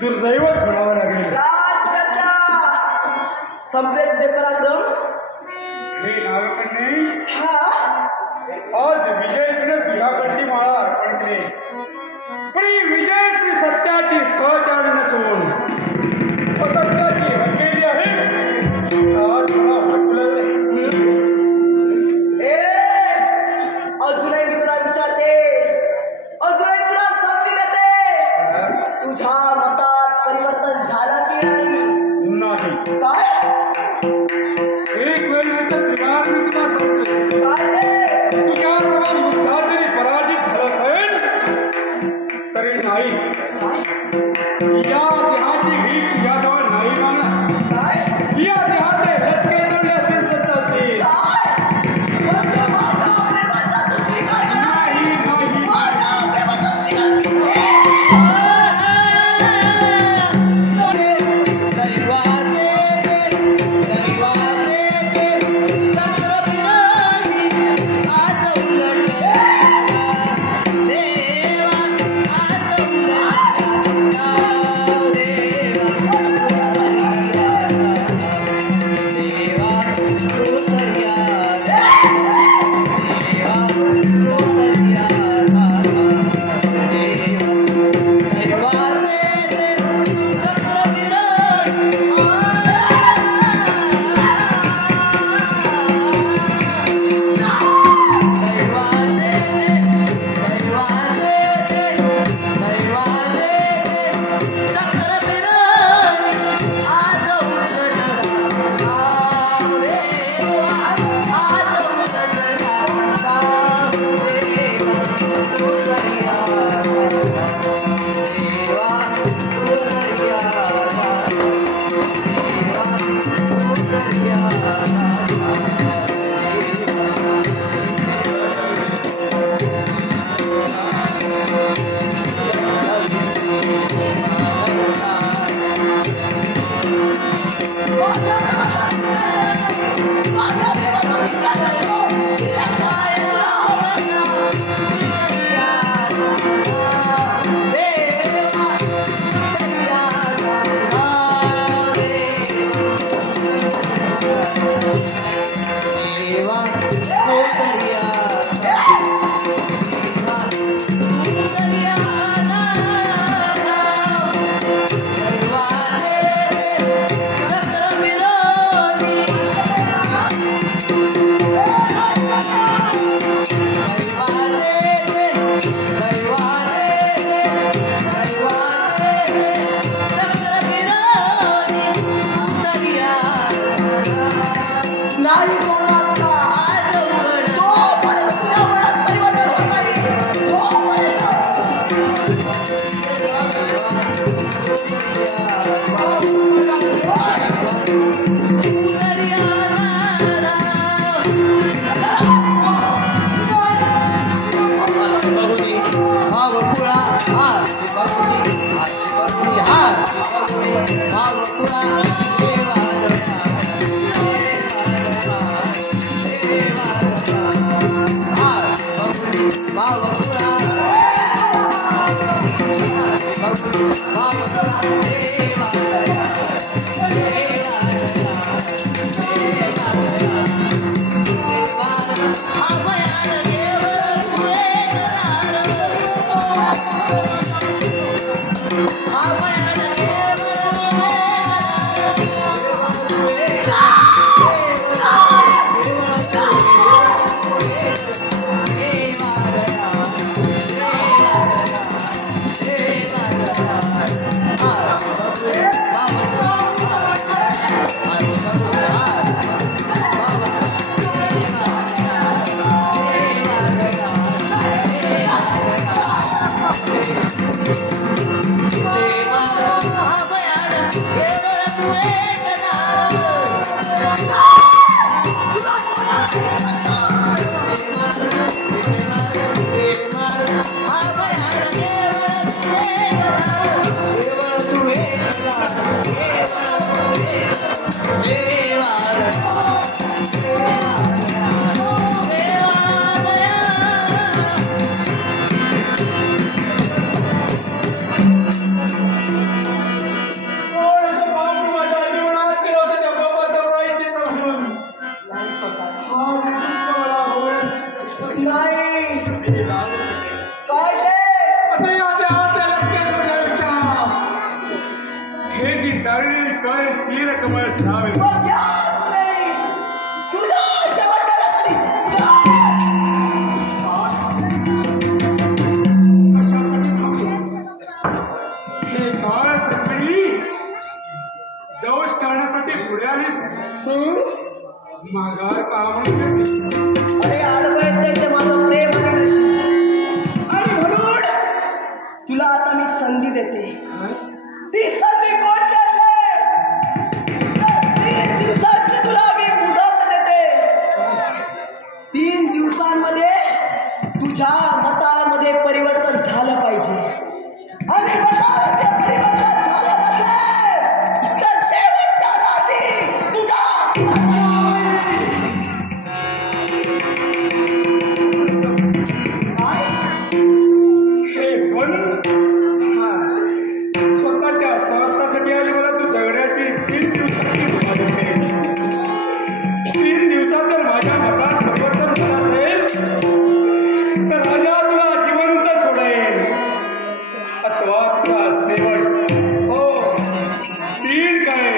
दुर्दैवच म्हणावं लागेल. संपले तुझे पराक्रम. हे नागकन्ये, आज विजयश्रीने तुझ्याकडली माळा अर्पण केली, पण ही विजयश्री सत्याची सहचारी नसून असत्याची हटलेली आहे. सहज मला वाटू लागले. अजूनही मी तुला विचारते, अजूनही तुला संधी देते, तुझ्या मतात परिवर्तन झालं की नाही? नाही. काय एक वेळ दिमाग मी तुला सांगतो. काय ते? तुझ्या समान युद्धात जरी पराजित झाला असेल तरी नाही, या देहाची भीक तुझ्याजवळ नाही मागणार. काय या देहाचे लचके तोडले असतील तर चालतील. म्हणजे माझ्या प्रेमाचा तू स्वीकार करणार? नाही नाही. माझ्या प्रेमाचा तू स्वीकार Yeah. नाही कोणाचा आज उघड तोपर्यंत तुझ्या मनात परिवर्तन होत नाही. माघार का म्हणून अरे आडवायचं ते माझं प्रेम आणि नशीब आणि म्हणून तुला आता मी संधी देते. ती संधी कोणती असेल तर 3 दिवसांची तुला मी मुदत देते. 3 दिवसांमध्ये तुझ्या मतामध्ये परिवर्तन झालं पाहिजे आणि मतामध्ये परिवर्तन झालं नसेल तर शेवटच्या रात्री तुझा स्वतःच्या स्वार्थासाठी आली मला तू जगण्याची 3 दिवसाची मुदत केली. 3 दिवसात जर माझ्या मतात परिवर्तन झालं असेल तर राजा तुला जिवंत सोडेल अथवा तुला शेवट हो 3 काय